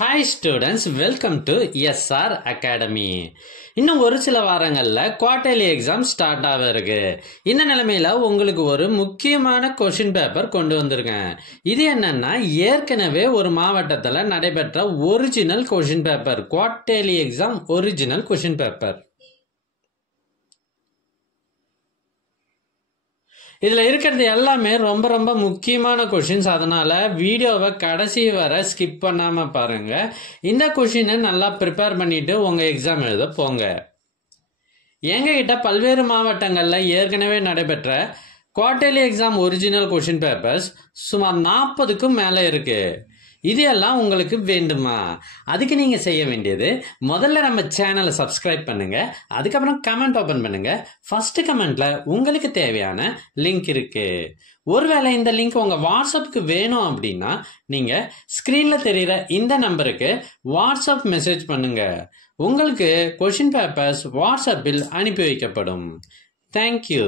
Hi students, welcome to SR academy. இன்னும் ஒரு சில வாரங்களில் குவார்டர்லி எக்ஸாம் ஸ்டார்ட் ஆக இருக்கு. இந்த நிலைமையில உங்களுக்கு ஒரு முக்கியமான கொஷின் பேப்பர் கொண்டு வந்திருக்கேன். இது என்னன்னா, ஏற்கனவே ஒரு மாவட்டத்தில் நடைபெற்ற original question paper, quarterly exam original question paper. இதில் இருக்கிறது எல்லாமே ரொம்ப ரொம்ப முக்கியமான கொஷின்ஸ். அதனால வீடியோவை கடைசி வரை ஸ்கிப் பண்ணாமல் பாருங்க. இந்த கொஷினை நல்லா ப்ரிப்பேர் பண்ணிட்டு உங்கள் எக்ஸாம் எழுத போங்க. எங்ககிட்ட பல்வேறு மாவட்டங்களில் ஏற்கனவே நடைபெற்ற quarterly exam original question papers சுமார் 40க்கும் மேலே இருக்கு. இது எல்லாம் உங்களுக்கு வேண்டுமா? அதுக்கு நீங்க செய்ய வேண்டியது, முதல்ல நம்ம சேனலை சப்ஸ்கிரைப் பண்ணுங்க. அதுக்கப்புறம் கமெண்ட் ஓபன் பண்ணுங்க. ஃபர்ஸ்ட் கமெண்ட்ல உங்களுக்கு தேவையான லிங்க் இருக்கு. ஒருவேளை இந்த லிங்க் உங்க வாட்ஸ்அப்புக்கு வேணும் அப்படின்னா நீங்க ஸ்கிரீன்ல தெரியுற இந்த நம்பருக்கு வாட்ஸ்அப் மெசேஜ் பண்ணுங்க. உங்களுக்கு கொஷின் பேப்பர்ஸ் வாட்ஸ்அப்பில் அனுப்பி வைக்கப்படும். தேங்க்யூ.